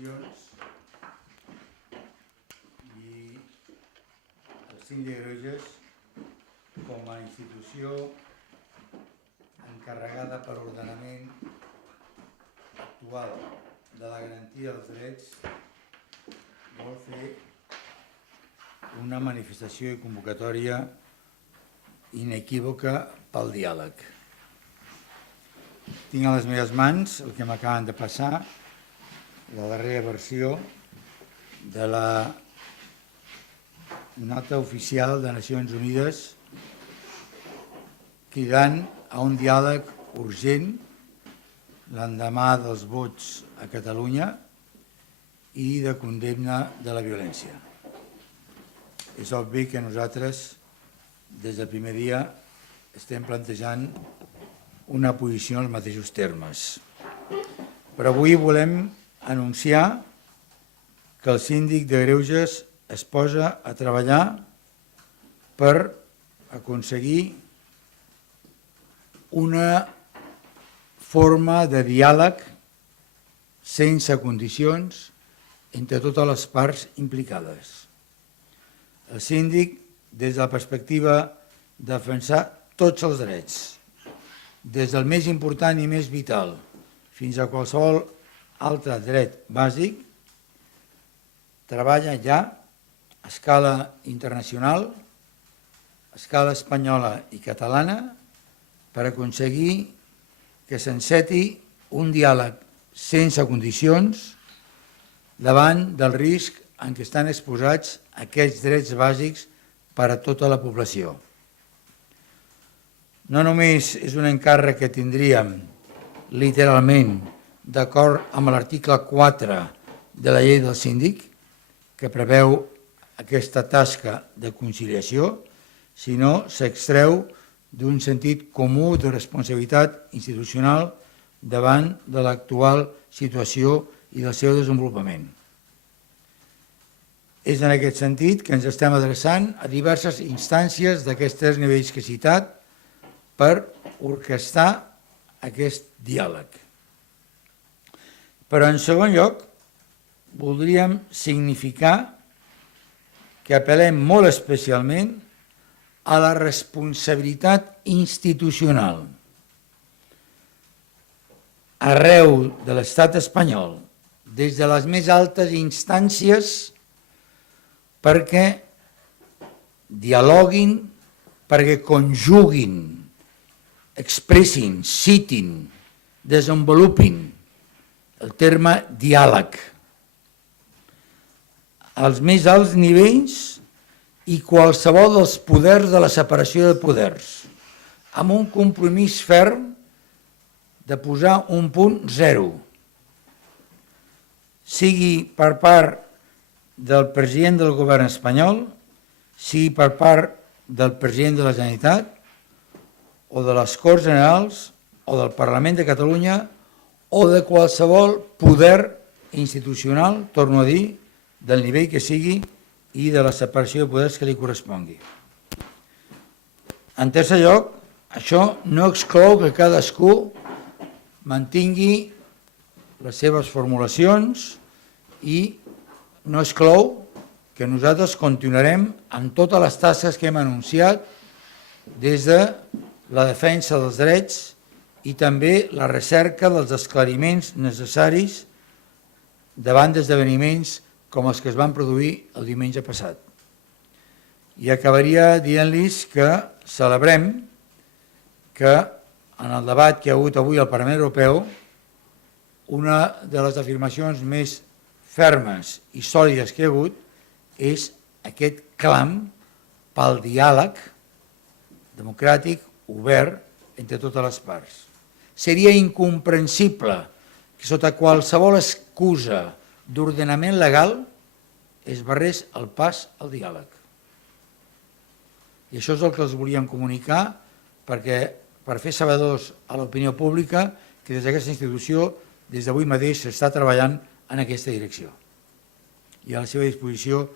ocasions i el Síndic de Greuges, com a institució encarregada per l'ordenament actual de la garantia dels drets, vol fer una manifestació i convocatòria inequívoca pel diàleg. Tinc a les meves mans el que m'acaben de passar, la darrera versió de la nota oficial de Nacions Unides cridant a un diàleg urgent l'endemà dels vots a Catalunya i de condemna de la violència. És obvi que nosaltres, des del primer dia, estem plantejant una posició en els mateixos termes. Però avui volem anunciar que el Síndic de Greuges es posa a treballar per aconseguir una forma de diàleg sense condicions entre totes les parts implicades. El síndic, des de la perspectiva de defensar tots els drets, des del més important i més vital fins a qualsevol altre dret bàsic, treballa ja a escala internacional, a escala espanyola i catalana, per aconseguir que s'enceti un diàleg sense condicions davant del risc en què estan exposats aquests drets bàsics per a tota la població. No només és un encàrrec que tindríem literalment d'acord amb l'article 4 de la llei del síndic, que preveu aquesta tasca de conciliació, sinó s'extreu d'un sentit comú de responsabilitat institucional davant de l'actual situació i del seu desenvolupament. És en aquest sentit que ens estem adreçant a diverses instàncies d'aquests tres nivells que he citat per orquestar aquest diàleg. Però, en segon lloc, voldríem significar que apel·lem molt especialment a la responsabilitat institucional arreu de l'estat espanyol, des de les més altes instàncies, perquè dialoguin, perquè conjuguin, expressin, citin, desenvolupin el terme diàleg als més alts nivells i qualsevol dels poders de la separació de poders, amb un compromís ferm de posar un punt zero, sigui per part del president del govern espanyol, sigui per part del president de la Generalitat, o de les Corts Generals, o del Parlament de Catalunya, o de qualsevol poder institucional, torno a dir, del nivell que sigui i de la separació de poders que li correspongui. En tercer lloc, això no exclou que cadascú mantingui les seves formulacions i no exclou que nosaltres continuarem amb totes les tasques que hem anunciat des de la defensa dels drets i també la recerca dels esclariments necessaris davant d'esdeveniments com els que es van produir el diumenge passat. I acabaria dient-los que celebrem que en el debat que hi ha hagut avui al Parlament Europeu una de les afirmacions més fermes i sòlides que hi ha hagut és aquest clam pel diàleg democràtic obert entre totes les parts. Seria incomprensible que sota qualsevol excusa d'ordenament legal es barrés el pas al diàleg. I això és el que els volíem comunicar per fer sabedors a l'opinió pública que des d'aquesta institució, des d'avui mateix, s'està treballant en aquesta direcció. I a la seva disposició